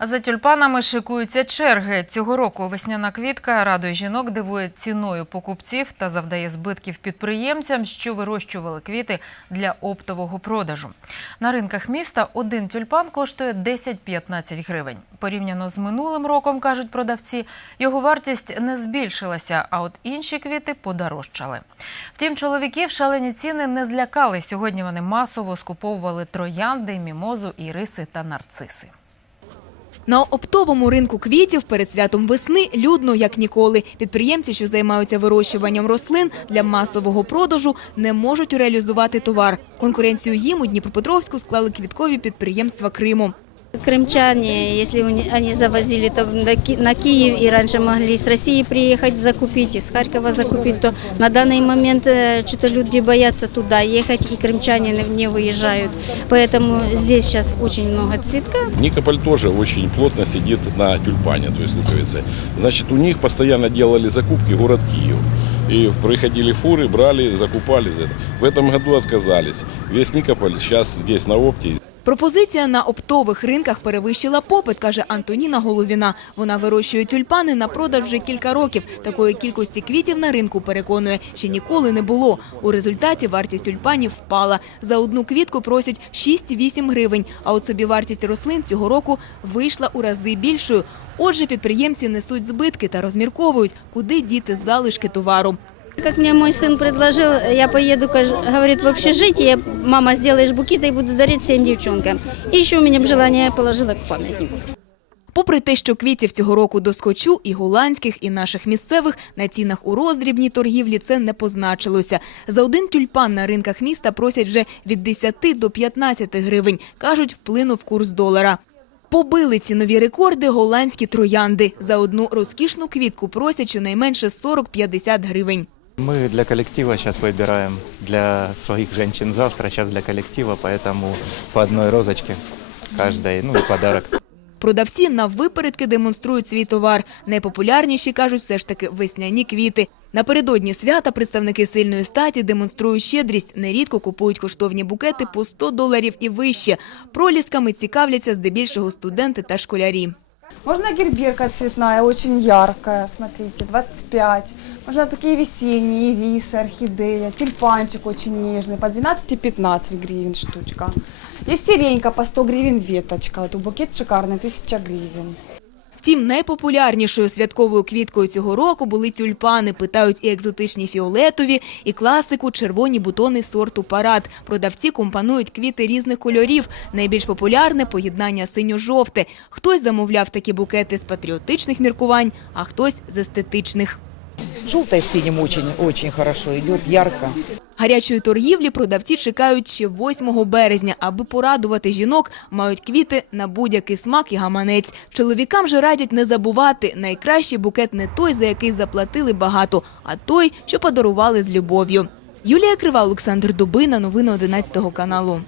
За тюльпанами шикуються черги. Цього року весняна квітка радує жінок, дивує ціною покупців та завдає збитків підприємцям, що вирощували квіти для оптового продажу. На ринках міста один тюльпан коштує 10-15 гривень. Порівняно з минулим роком, кажуть продавці, його вартість не збільшилася, а от інші квіти подорожчали. Втім, чоловіків шалені ціни не злякали. Сьогодні вони масово скуповували троянди, мімозу, іриси та нарциси. На оптовому ринку квітів перед святом весни людно як ніколи. Підприємці, що займаються вирощуванням рослин для масового продажу, не можуть реалізувати товар. Конкуренцію їм у Дніпропетровську склали квіткові підприємства Криму. Крымчане, если они завозили там на Ки- на Киев и раньше могли с России приехать закупить, из Харькова закупить, то на данный момент э, что-то люди боятся туда ехать, и крымчане не- не выезжают. Поэтому здесь сейчас очень много цветка. Никополь тоже очень плотно сидит на тюльпане, то есть луковице. Значит, у них постоянно делали закупки город Киев. И приходили фуры, брали, закупали. В этом году отказались. Весь Никополь сейчас здесь на опте. Пропозиція на оптових ринках перевищила попит, каже Антоніна Головіна. Вона вирощує тюльпани на продаж вже кілька років. Такої кількості квітів на ринку, переконує, ще ніколи не було. У результаті вартість тюльпанів впала. За одну квітку просять 6-8 гривень, а от собівартість рослин цього року вийшла у рази більшою. Отже, підприємці несуть збитки та розмірковують, куди діти залишки товару. Как мне мой сын предложил, я поеду, говорит, в общежитие, мама, сделаешь букет и буду дарить всем девчонкам. И еще у меня желание положила к памятнику. Попри те, що квітів цього року доскочу і голландських, і наших місцевих, на цінах у роздрібній торгівлі це не позначилося. За один тюльпан на ринках міста просять вже від 10 до 15 гривень. Кажуть, вплинув курс долара. Побили цінові рекорди голландські троянди. За одну розкішну квітку просять щонайменше 40-50 гривень. Мы для коллектива сейчас выбираем для своих женщин завтра, сейчас для коллектива, поэтому по одной розочке каждой, ну и подарок. Продавці на випередки демонструють свій товар. Найпопулярніші, кажуть, все ж таки весняні квіти. Напередодні свята представники сильної статі демонструють щедрість. Нерідко купують коштовні букети по 100 доларів і вище. Пролісками цікавляться здебільшого студенти та школярі. Можно герберка цветная, очень яркая, смотрите, 25. Можно такие весенние, ирисы, орхидея, тюльпанчик очень нежный, по 12-15 гривен штучка. Есть сиренька по 100 гривен веточка, вот букет шикарный, 1000 гривен. Втім, найпопулярнішою святковою квіткою цього року були тюльпани. Питають і екзотичні фіолетові, і класику червоні бутони сорту парад. Продавці компонують квіти різних кольорів. Найбільш популярне поєднання синьо-жовте. Хтось замовляв такі букети з патріотичних міркувань, а хтось з естетичних. Желтое с синим очень, очень хорошо идет, ярко. Гарячої торгівлі продавці чекають ще 8 березня. Аби порадувати жінок, мають квіти на будь-який смак і гаманець. Чоловікам же радять не забувати, найкращий букет не той, за який заплатили багато, а той, що подарували з любов'ю. Юлія Крива, Олександр Дубина, новини 11 каналу.